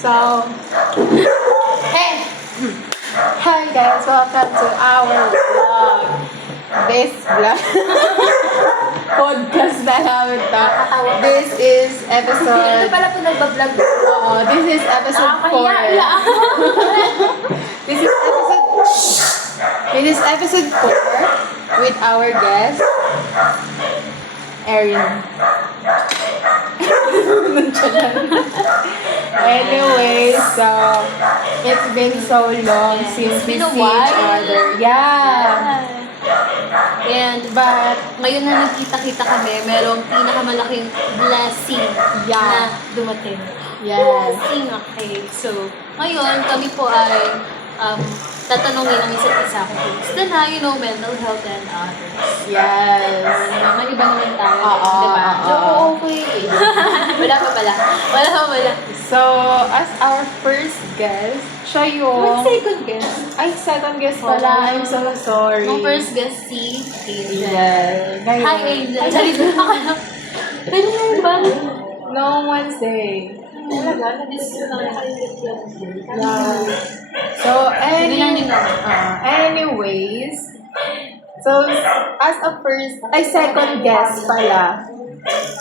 So, hey! Hi guys, welcome to our vlog. This vlog. Podcast na namin to. This is episode... Ito pala po nagbablog. Oo, this is episode 4. This is episode 4 with our guest, Erin. Anyway, so it's been so long since we see each other. Yeah. But ngayon na nagkita-kita kami, merong pinakamalaking blessing na dumating. Yes. Blessing, okay. So, ngayon kami po ay tatanungin ang isa't isa kung gusto na, mental health and others. Yes. May iba naman tayo. Oo, Diba? oo. So, okay. Wala pa pala. So, as our first guest, siya yung... What's second guest? Ay, second guest pala. I'm so sorry. Ang first guest si Angel. Yeah. Ngayon. Hi, Angel. Salita ka na. Pwede na yun ba? No one's saying. Talaga? Na-disco na Yeah. So, anyways, so, as a second guest pala.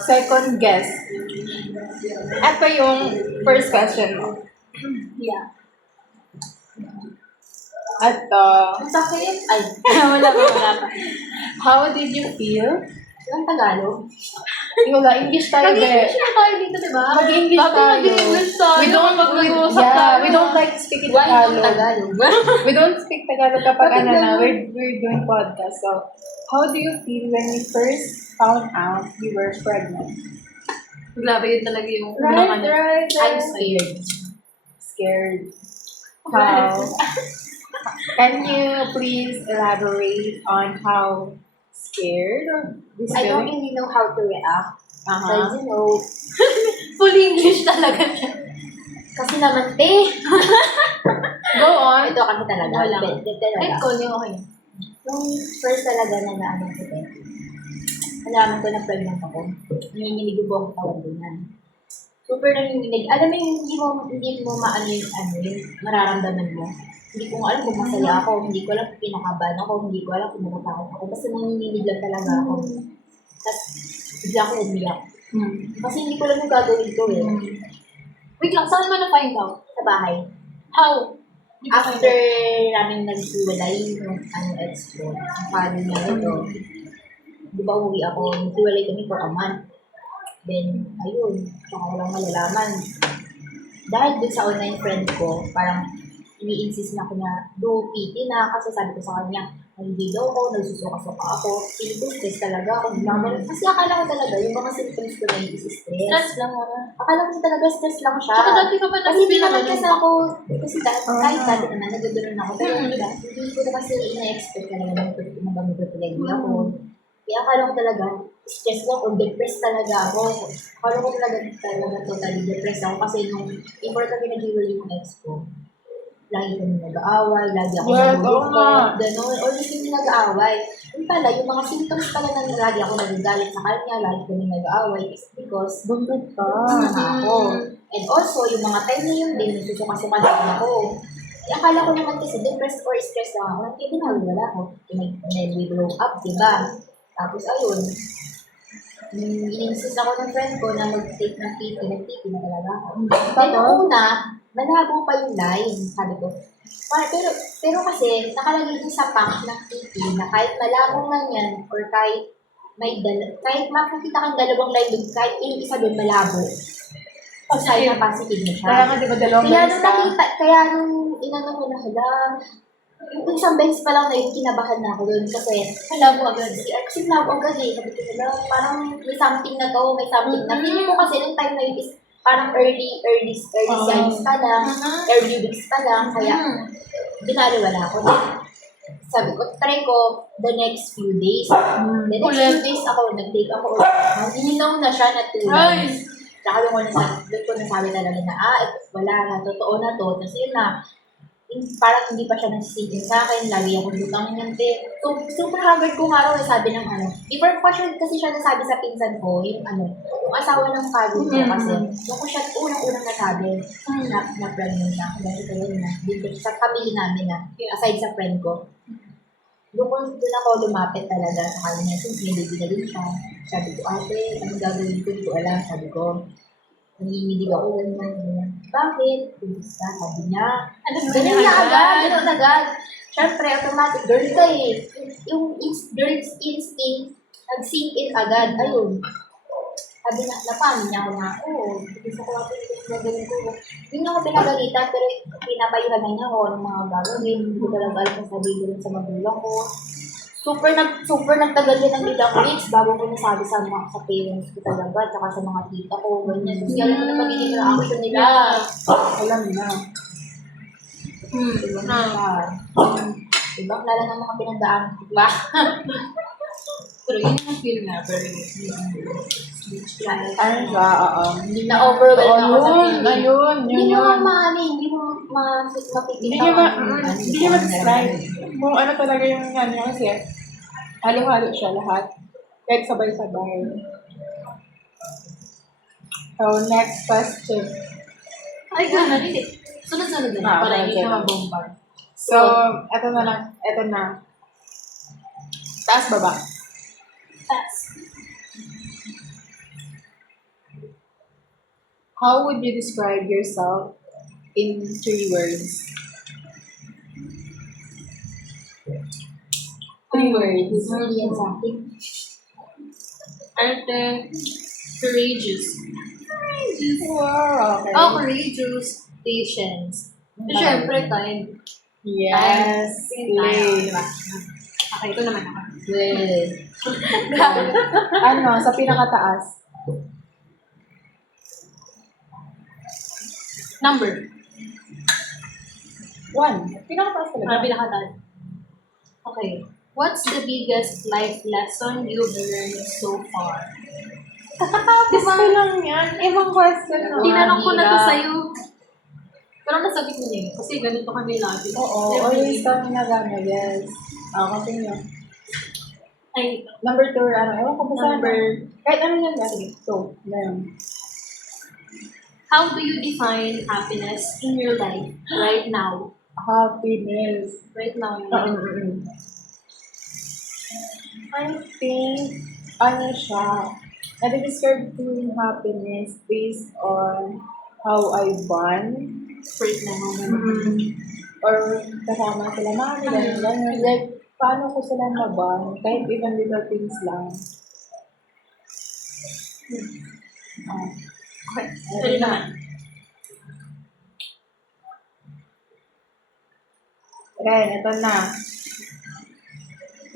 Second guest. Ito yung first question mo. Yeah. Ito. Masakit? Ay. Wala pa. How did you feel? Ang Tagalog. Wala, English tayo, Nag-English na tayo dito, diba? Mag-English Bakit tayo. mag-English tayo? We don't like speaking Tagalog. We don't speak Tagalog kapag we're doing podcast. So, how do you feel when you first found out you were pregnant? Grabe yun talaga yung Right. I'm scared. Scared. How? Can you please elaborate on how scared or this I don't feeling? really know how to react. Uh-huh. Because, Full English talaga siya. kasi naman, te. Go on. Ito kasi talaga. Wala. Talaga. Ko niyo okay. Nung first talaga na naano ko, te. Alaman ko na pregnant ako. Nanginginig yung buong katawan din yan. Super nanginginig. Alam mo yung hindi mo maano yung mararamdaman mo. Hindi ko alam kung masaya ako, hindi ko alam kung pinakabahan ako, hindi ko alam kung natatakot ako. Basta nanginginig lang talaga ako. Tapos, bigla ako umiyak. Kasi hindi ko alam yung gagawin ko eh. Wait lang, saan mo na-find out? Sa bahay. How? After namin nagsiwalay yung ex ko, ang father niya ito, di ba uwi ako, nagsiwalay kami for a month. Then, ayun, saka ko lang malalaman. Dahil dun sa online friend ko, parang ini-insist na ako na do PT na kasi sabi ko sa kanya, hindi daw ako, nagsusuka-suka ako, feeling ko stress talaga ako. Kasi akala ko talaga, yung mga symptoms ko na yung stress. Stress lang mo. Akala ko talaga stress lang siya. Saka dati ka pa Kasi hindi naman kasi ako. ako, kasi kahit dati naman, nagaganoon ako. Pero hindi ko na kasi ina-expect talaga na magpapilagi ako. Kaya akala ko talaga, stress lang o depressed talaga ako. Akala ko talaga totally depressed ako kasi nung before kami nag-iwalay yung ex ko, lagi kami nag-aaway, lagi ako nag-uukot, gano'n, always kami nag-aaway. Yung pala, yung mga symptoms pala na lagi ako nagagalit sa kanya, lagi kami nag-aaway, is because Buntot ka. ako. And also, yung mga time na yun din, nagsusuka-suka din ako. Kaya akala ko naman kasi depressed or stressed lang ako, kaya ginagawa ako. And we grow up, diba? Tapos ayun, in-insist ako ng friend ko na mag-take ng PT, nag-PT na talaga ako. Then una, malabo pa yung line, sabi ko. Pero kasi, nakalagay din sa pack ng PT na kahit malabo man yan, or kahit makikita kang dalawang line doon, kahit yung isa doon malabo. Kasi na positive na siya. Kaya nga, di ba, dalawang lines ka? Kaya nung inano ko na, yung isang beses pa lang na yung kinabahan na ako doon kasi malabo agad. Kasi malabo agad eh. Sabi ko, parang may something na to, may something na. Feeling ko kasi nung time na yun is parang early signs pa lang, early weeks pa lang, kaya binaliwala ako. Then, sabi ko, try ko the next few days. The next few days ako, nag-take ako ulit. Nilinaw na siya na 2 months. Saka doon ko nasabi talaga na, wala na, totoo na to. Tapos yun na, parang hindi pa siya nasisigil sa akin, lagi ako lutang niyan. So, super haggard ko nga raw, sabi ng before ko kasi siya nasabi sa pinsan ko, yung asawa ng cousin ko kasi, yung ko siya unang-unang nasabi, na pregnant na, dahil ko yun na, dito sa family namin na, aside sa friend ko. Doon ako lumapit talaga sa kanya, since may baby na din siya. Sabi ko, ate, anong gagawin ko? Hindi ko alam, sabi ko. Nanginginig ako, ganyan. Bakit? Kumusta? Sabi niya. Ganun na agad, ganun agad. Siyempre, automatic, girl ka eh. Yung girl's instinct, nag-sink in agad. Ayun. Sabi niya, napamin niya ako na, gusto ko ako yung gagawin ko. Hindi niya ako pinagalitan, pero pinapayuhan na niya ako ng mga gagawin. Hindi ko talaga alam kung sabihin sa magulang ko. Super nagtagal din ng ilang weeks bago ko nasabi sa parents ko talaga, at saka sa mga tita ko, ganyan. Kasi alam mo na magiging reaction nila. Alam na. Diba? Lalo na mga pinagdaan. Diba? Pero yun yung feel nga, very Ano siya, Hindi na overwhelmed ako sa feeling. Ayun, Hindi yun. mo hindi mo mapipita Hindi niya ma-describe kung ano talaga yung kasi halo-halo siya lahat. Kahit sabay-sabay. So, next question. Ay, gano'n, hindi. Sunod-sunod na. Para hindi ka mabombard. So, eto na lang. Eto na. Taas baba. Taas. How would you describe yourself in 3 words? 3 words. Really yan sa akin. Arte, courageous. Wow, okay. Oh, courageous. Patience. Siyempre, kind. Yes. Slay. Diba? Okay, ito naman ako. Slay. Ano, sa pinakataas? Number. 1. Pinakataas talaga. Pinakataas. Okay. What's the biggest life lesson you've learned so far? Gusto lang yan. Ibang question na. Tinanong ko na to sa'yo. Pero nasagot mo niya yun. Kasi ganito kami lagi. Oo, always kami nagano, yes. Continue. Ay, Number 2, ewan ko ba sa Number- kahit ano yan, kasi. So, ganun. how do you define happiness in your life right now? Happiness. Right now, I think, siya, nade-describe ko yung happiness based on how I bond, right now. or kasama sila mami, ganun. Like, paano ko sila na-bond, kahit even little things lang. Okay. Pwede naman. Ren, ito na.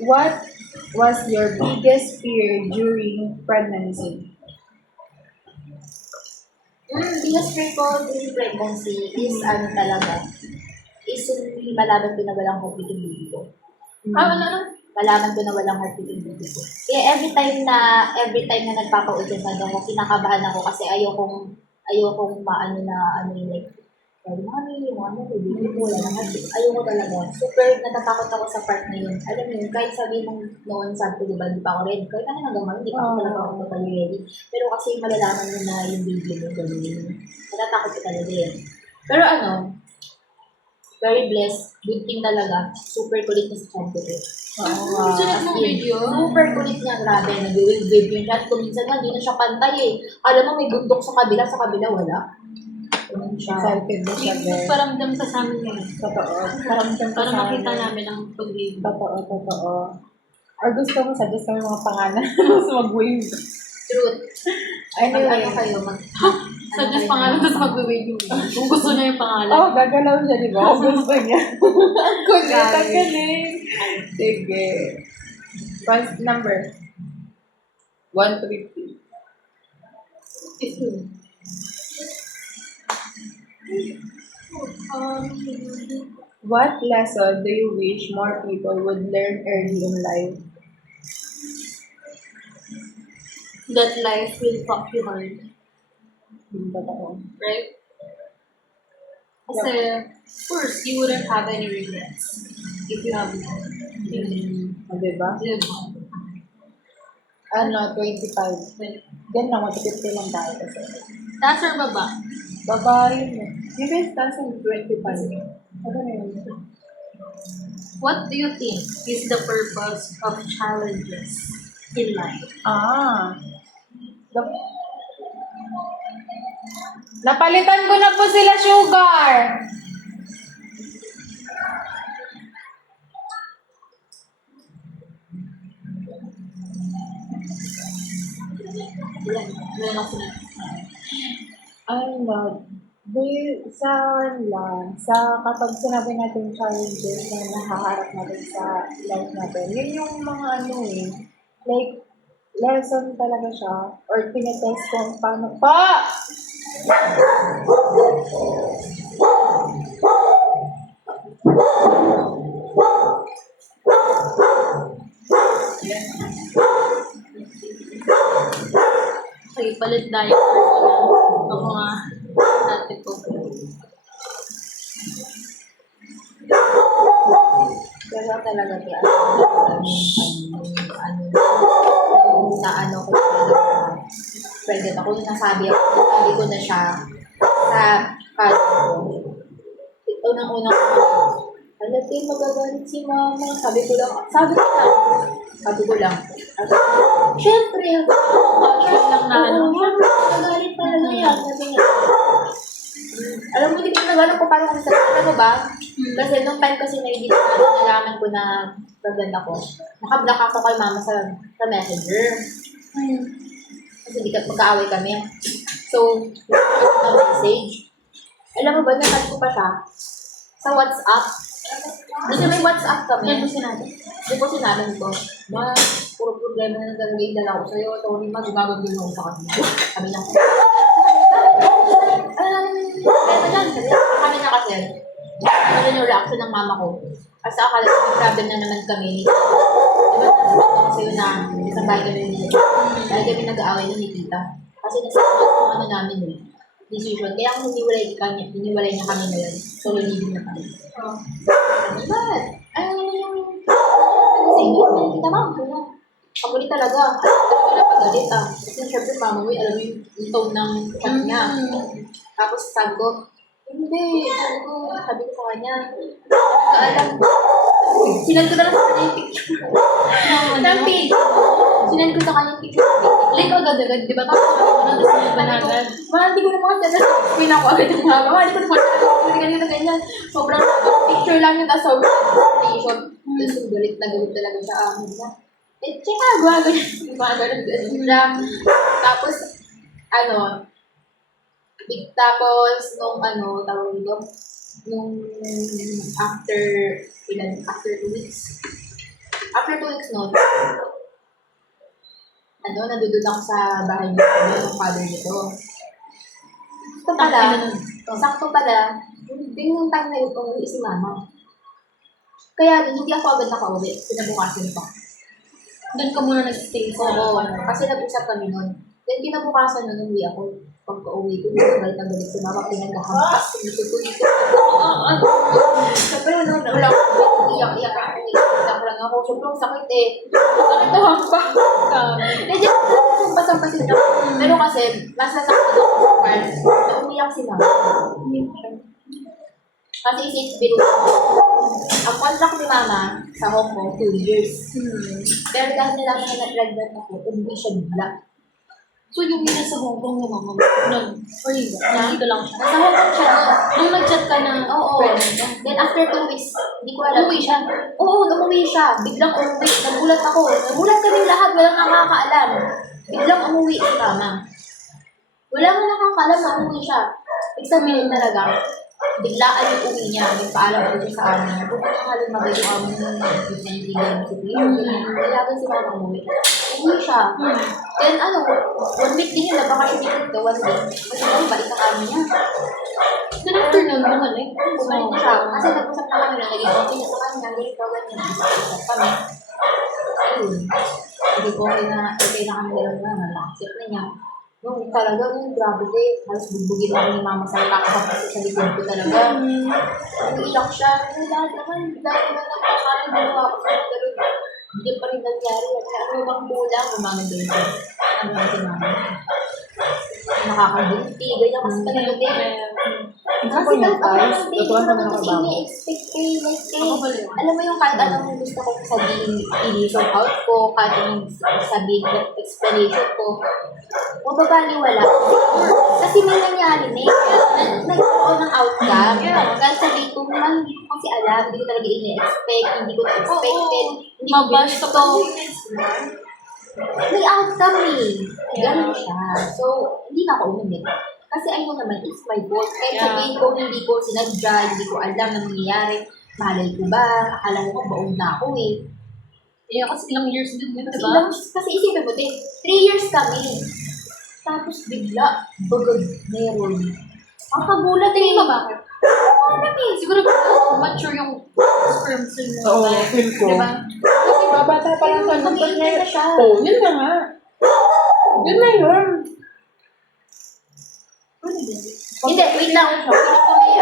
What was your biggest fear during pregnancy? Biggest fear ko during pregnancy is talaga, is yung malaman ko na walang heartbeat yung baby ko. Malaman ko na walang heartbeat yung baby ko. Kaya every time na nagpapa-ultrasound ako, kinakabahan ako kasi ayokong maano na like, mami, yung baby ko, wala nang heartbeat. Ayoko talaga. Super natatakot ako sa part na yun. Alam mo yun, kahit sabihin mong noon, sabi ko, diba, hindi pa ako ready. Kahit hanggang ngayon, hindi pa ako talaga ako totally ready. Pero kasi malalaman mo na yung baby mo gawin. Natatakot ko talaga yun. Pero very blessed. Good thing talaga. Super kulit na sa champo ko. Sunod mong video. Super kulit niya. Grabe. Nag-wave yun siya. At kung minsan nga, hindi na siya pantay eh. Alam mo, may bundok sa kabila wala. Ganun siya. Excited na siya, Ren. Nagparamdam ka sa amin ngayon. Totoo. Paramdam ka Para sa makita amin. namin ang pag-ibig. Totoo. Or gusto mo, suggest kami mga pangalan. Mas mag-wave. Truth. Anyway. Kayo? Suggest pangalan tapos mag-wave yung kung gusto niya yung pangalan. Oh, gagalaw siya, di ba? Gusto niya. Kulit, ang galing. Sige. First number. 1 to 50. What lesson do you wish more people would learn early in life? That life will fuck you hard. Totoo. Right? Kasi, of course, you wouldn't have any regrets if you have none. Diba? Diba? Ano, 25. Yan lang, 50 lang tayo kasi. Taas or baba? Babae mo. Yung best taas ang 25. Ano na yun? What do you think is the purpose of challenges in life? Napalitan ko na po sila sugar. Wala kasi na. Ano, sa kapag sinabi natin challenges na nahaharap natin sa life natin, yun yung mga like, lesson talaga siya, or tinetest kung paano pa! Okay, palit tayo. Ako nga, dati ko. Pero talaga siya, na ano ko pregnant ako, nasabi ko na siya sa cousin ko. Ito nang una ko, alatin, magagalit si mama. Sabi ko lang, syempre, Lang na ano. syempre, magagalit talaga yan. Sabi niya, alam mo, hindi ko nagano ko paano kung sabi. Alam mo ba? Kasi nung time kasi na hindi nalaman ko na pregnant ako, nakablock ako kay mama sa messenger. Kasi hindi magkaaway kami. So, na message. Alam mo ba, nakat ko pa siya sa WhatsApp. Kasi may WhatsApp kami. Hindi ko sinabi ko, ma, puro problema na talaga yung dala ko sa'yo. Sorry, ma, gumagawin ako sa kanila. Kami na. Kami na kasi. Ano yung reaction ng mama ko? Kasi akala ko may problem na naman kami. Diba, nasabi ko kasi yun na isang bahay kami ni Tita. Dahil kami nag-aaway nun ni Tita. Kasi nasabi ko ano namin decision. Kaya kung hiniwalay niya kami na yun. Solo living na kami. Diba? Ano yung Tita ma'am? Pagulit talaga. Talaga napagalit Kasi syempre mama mo, alam mo yung tone ng chat niya. Tapos sabi ko, hindi. Sabi ko sa kanya, alam. Sinad ko na lang sa kanya yung picture. Ng picture. Sinad ko sa kanya yung picture. Like, agad-agad, di ba? Tapos sabi ko na, tapos yung banagan. Hindi ko naman kasi sabihin ako agad yung mama. Hindi ko naman kasi ganyan ganyan. Sobrang picture lang yun. Tapos sobrang explanation. Tapos galit na galit talaga siya. Check ka, gumagano. Tapos, tapos, tawag dito, after 2 weeks. After 2 weeks nun, nandun ako sa bahay niyo, yung father nito. Sakto pala, yung time na yun, umuwi si mama. Kaya hindi ako agad nakauwi, pinabukasan pa. Doon ka muna nag-stay sa Kasi nag-usap kami nun. Then kinabukasan nun, umuwi ako. Pagka-uwi ko, galit na galit si mama, pinagkahampas, pinututuloy ko. Siyempre, wala ko, iyak-iyak ako. Iyak lang ako. Sobrang sakit Sakit na hampa. Medyo sampasin ako. Pero kasi, mas nasakit ako sa part na umiyak si mama. Kasi isip biro. Ang contract ni mama sa Hong Kong, 2 years. Pero dahil nalaman na pregnant ako, umuwi siya bigla. So, yung nasa Hong Kong na mama mo, nun, or yun ba? Nandito lang siya. Nasa Hong Kong siya. Nung nag-chat ka na, Oo. Then after 2 weeks, hindi ko alam. umuwi siya. Oo, umuwi siya. Biglang umuwi. Nagulat ako. Nagulat kami lahat. Walang nakakaalam. Biglang umuwi si mama. Wala nga nakakaalam na umuwi siya. Ibig sabihin talaga, biglaan yung uwi niya. Nagpaalam ako siya sa amin. Bukan ang halang magaling yung amin ng naiintindihan si Pio. Nilagan si mama umuwi. Umuwi siya. Then 1 week din yun. Napakasyon dito. 1 week. Kasi balik ang amin niya. Then after nun, bumalik. Bumalik na siya. Kasi nag-usap na kami na naging okay na sa kanya. Ganito, ganyan. Nag-usap kami. Ayun. Hindi okay na kami dalawa na. Nalakasip na niya. Nung talaga, grabe din. Halos bugbugin ako ni mama sa lakap kasi sa likod ko talaga. Umiiyak siya. Dahil naman nagpakalan dito ako sa ganun. Hindi pa rin nangyari. Ano bang bulang? Umangan doon siya. Ano na si mama? Nakakabunti. Ganyan kasi talaga din. Kasi ini-expect ko yun. Alam mo yung kahit anong gusto ko sabihin, i-shout out ko, kahit anong sabihin ko, explanation ko, mababaliwala. Kasi may nangyari na nagkaroon ng outcome. Kahit sabihin ko, hindi ko kasi alam, hindi ko talaga ini-expect, hindi ko expected, hindi ko gusto. May outcome eh. Ganun siya. So, hindi na ako umimik. Kasi ayun naman, it's my fault. Kahit sabihin ko, hindi ko sinadya, hindi ko alam na nangyayari. Malay ko ba? Akala ko baong na ako eh. Kasi ilang years din yun, diba? Kasi isipin mo din, 3 years kami. Tapos bigla, bagag, meron. Ang kagulat eh. Bakit? Siguro mature yung sperm cell mo. Oo, feel ko. Diba? Kasi babata pa lang sa nung Mag-iintay na siya. Oo, yun na nga. Yun na yun. Hindi, wait lang. May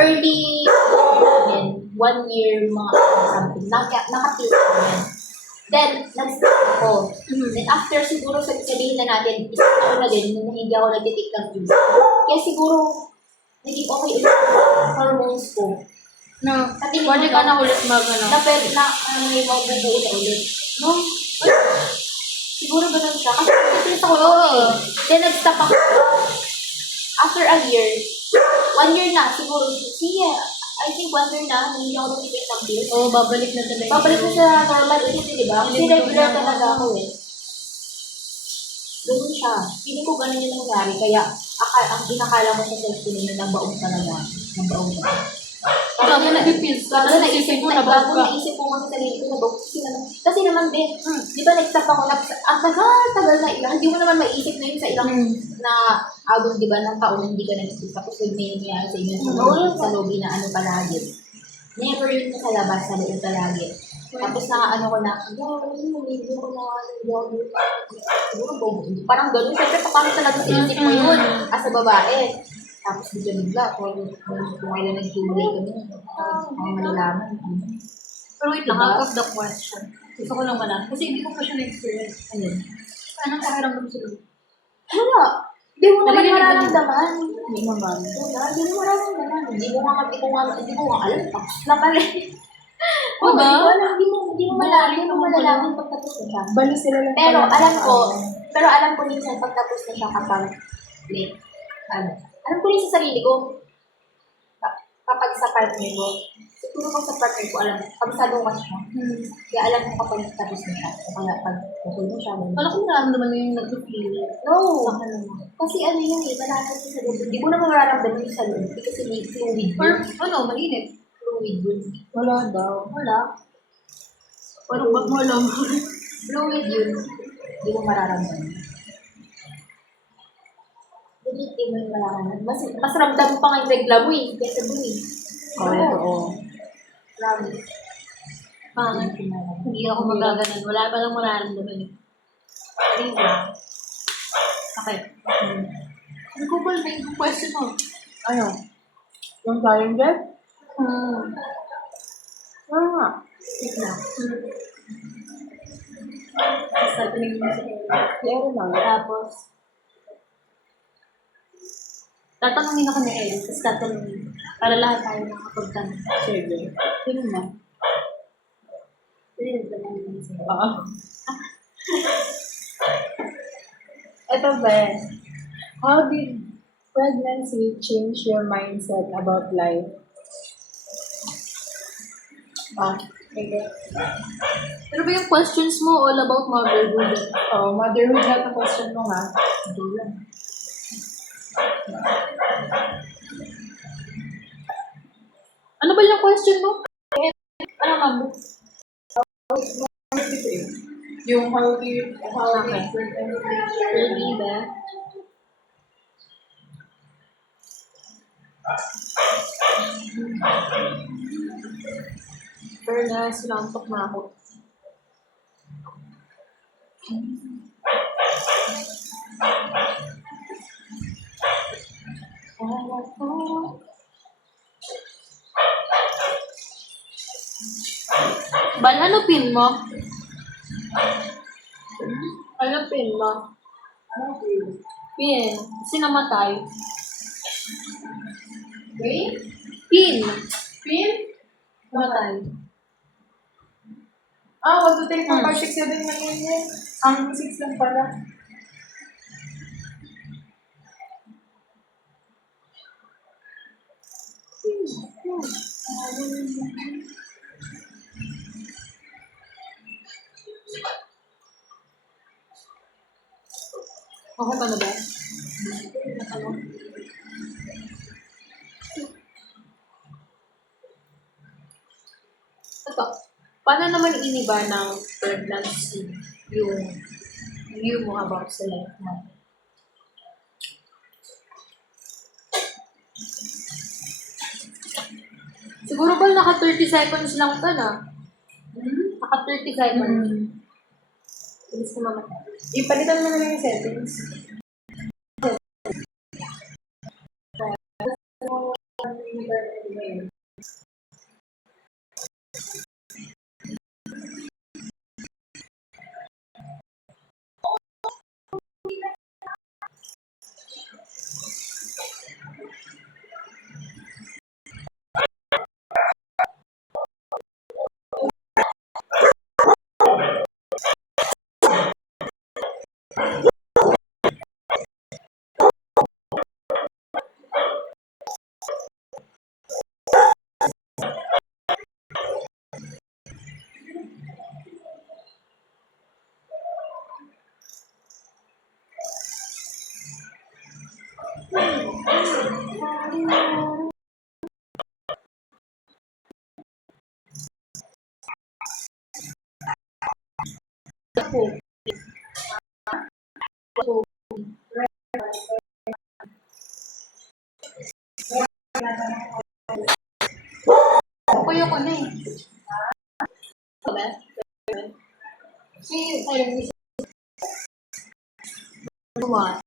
early, 1 year, mga something, nakapil ko yan. Then, nag-start ako. Then after siguro sabihin na natin, isang taon na din, nung hindi ako nag-take ng pills. Kaya siguro, naging okay ulit yung hormones ko. No. Pati Pwede ka na ulit mag-ano. Na pwede na, may mabubuo na ulit. No? Siguro ganun siya. Kasi nag-test ako noon. Then nag-stop ako. After a year, 1 year na, siguro, I think 1 year na, hindi ako nag-take ng pills. Oo, babalik na talaga. Babalik na sa normal ulit, di ba? Kasi regular talaga ako eh. Ganun siya. Hindi ko ganun yung nangyari. Kaya, ang inakala mo sa self-esteem na nabaong talaga. Nabaong talaga. Bago na-pills ka, Bago naisip mo na bago bago ka. naisip ko nga sa sarili ko nabaong. Kasi naman din, di ba nag-stop ako, ang tagal na ilang, hindi mo naman maisip na yun sa ilang na abon, di ba, ng taon hindi ka nag-stop. Tapos may nangyari sa inyo sa lobby na ano palagi. Never yun sa labas, sa loob palagi. Tapos na ano ko na, hindi ko na, parang gano'n. Siyempre, parang talaga sa isip mo yun, as a babae. Tapos bigla, kung kailan nag-tuloy kami, ang malalaman. Pero wait lang, out of the question. Gusto ko lang malaman. Kasi hindi ko pa siya na-experience. Ayun. Anong pakiramdam sa loob? Wala. Hindi mo naman mararamdaman. Hindi naman. Wala, hindi mo mararamdaman. Hindi mo nga alam. Tapos na pala. Oo ba? Hindi mo malalaman pagtapos na siya. Bali sila lang. Pero pala alam ko minsan pagtapos na siya kapag late. Alam ko rin sa sarili ko, kapag sa partner ko, siguro kung sa partner ko, alam, kabisado ko kasi siya. Kaya alam ko kapag tapos na siya. Kaya pag natulog siya. Wala ko nararamdaman mo yung nag-feel. No! Kasi ano yun eh, malakas sa loob. Hindi ko na mararamdaman yung sa loob. Kasi may fluid Or, yun. mainit. Fluid yun. Wala daw. Wala. Parang ba't mo alam? Fluid yun. Hindi mo mararamdaman. Hindi mo yung mararamdaman. Mas ramdam pa nga yung regla mo eh. Kesa dun eh. Oo. Grabe. Pangit. Hindi ako magaganan. Wala pa lang mararamdaman eh. Sarili lang. Sakit. Ano ko ba yung question mo? Ano? Yung tayong jet? Wait lang. Tapos tatanungin mo sa Lero lang. Tapos, tatanungin ako ni Ellie, tapos tatanungin. Para lahat tayo nakapagtanong. Sige. Sino na? Hindi, tatanungin sa'yo. Oo. Ito ba? How did pregnancy change your mindset about life? Okay. Pero ba yung questions mo all about motherhood? Oh, motherhood na ang question mo nga. Hindi lang. Ano ba yung question mo? Ano nga mo? Yung how do you Really ba? Pero na, sinantok na ako. Bal, ano pin mo? Ano pin mo? Pin. Kasi namatay. Wait? Pin. Pin? Namatay. 1, 2, 3, 4, 5, 6, 7 na yun. Ang 6 lang pala. Okay pa na ba? Ito. Paano naman iniba ng pregnancy yung view mo about sa life mo? Siguro ba naka 30 seconds lang ka na? Naka 30 seconds. Bilis na mamatay. Ipalitan mo na lang yung settings. Kuya ko na eh. Sabi? Si, ayun, isa. What?